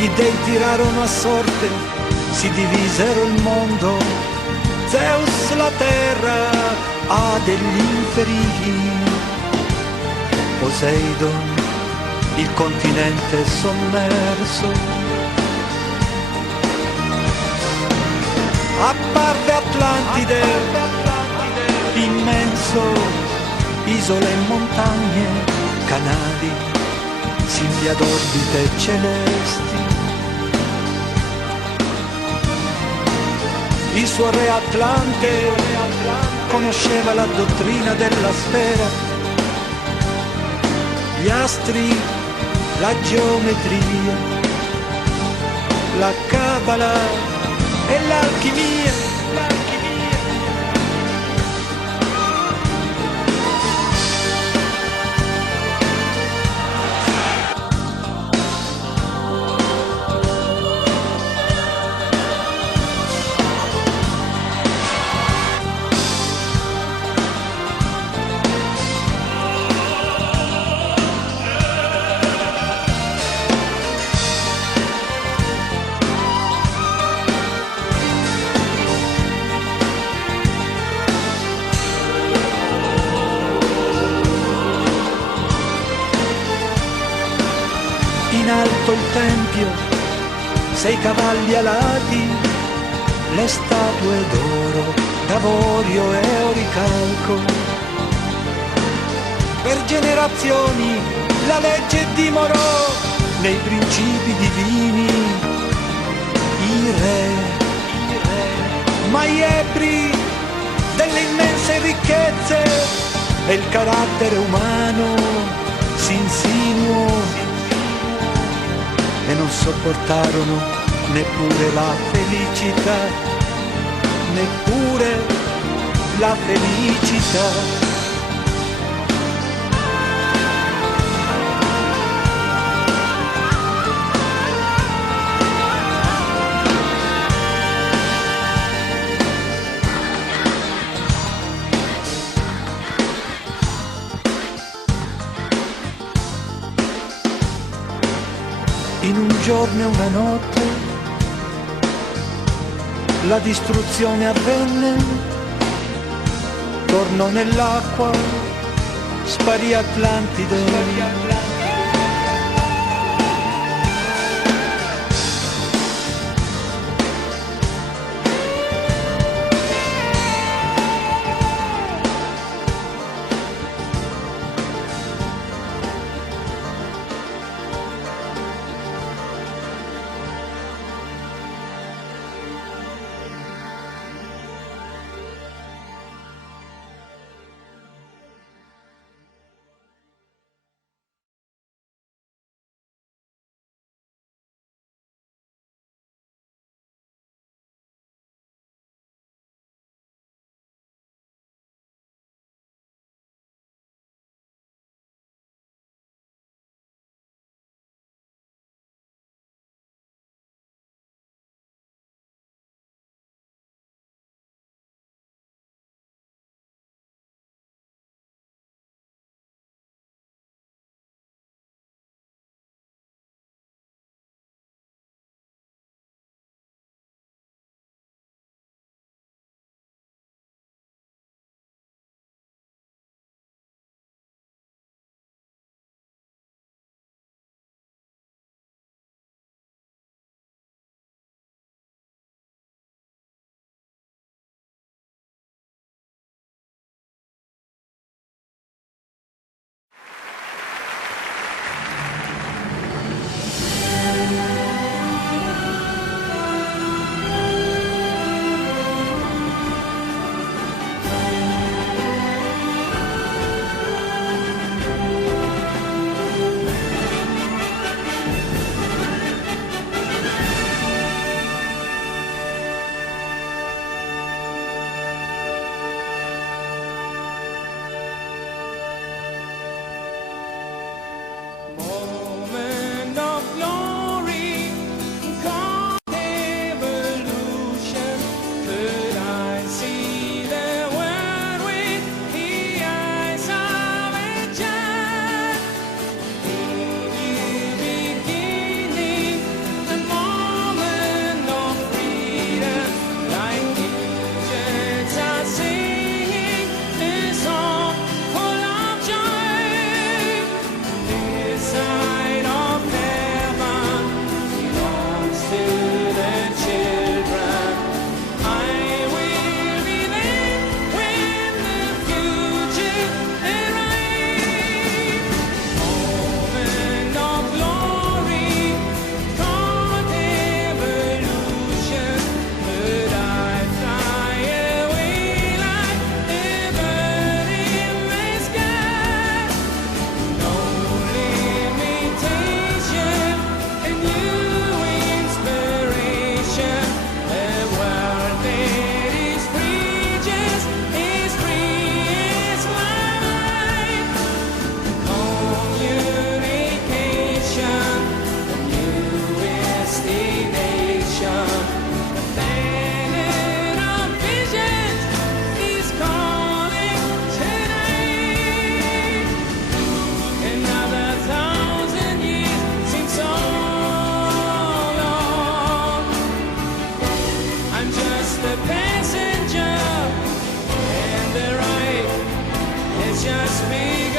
Gli dei tirarono a sorte, si divisero il mondo. Zeus la terra ha degli inferi, Poseidon il continente sommerso. Apparve Atlantide, immenso, isole e montagne, canali, simili ad orbite celesti. Il suo re Atlante conosceva la dottrina della sfera, gli astri, la geometria, la cabala e l'alchimia. In alto il tempio, 6 cavalli alati, le statue d'oro, d'avorio e oricalco. Per generazioni la legge dimorò nei principi divini. I re, ma gli ebbri delle immense ricchezze e il carattere umano si insinuò e non sopportarono neppure la felicità, neppure la felicità. In un giorno e una notte la distruzione avvenne, tornò nell'acqua, sparì Atlantide. just me.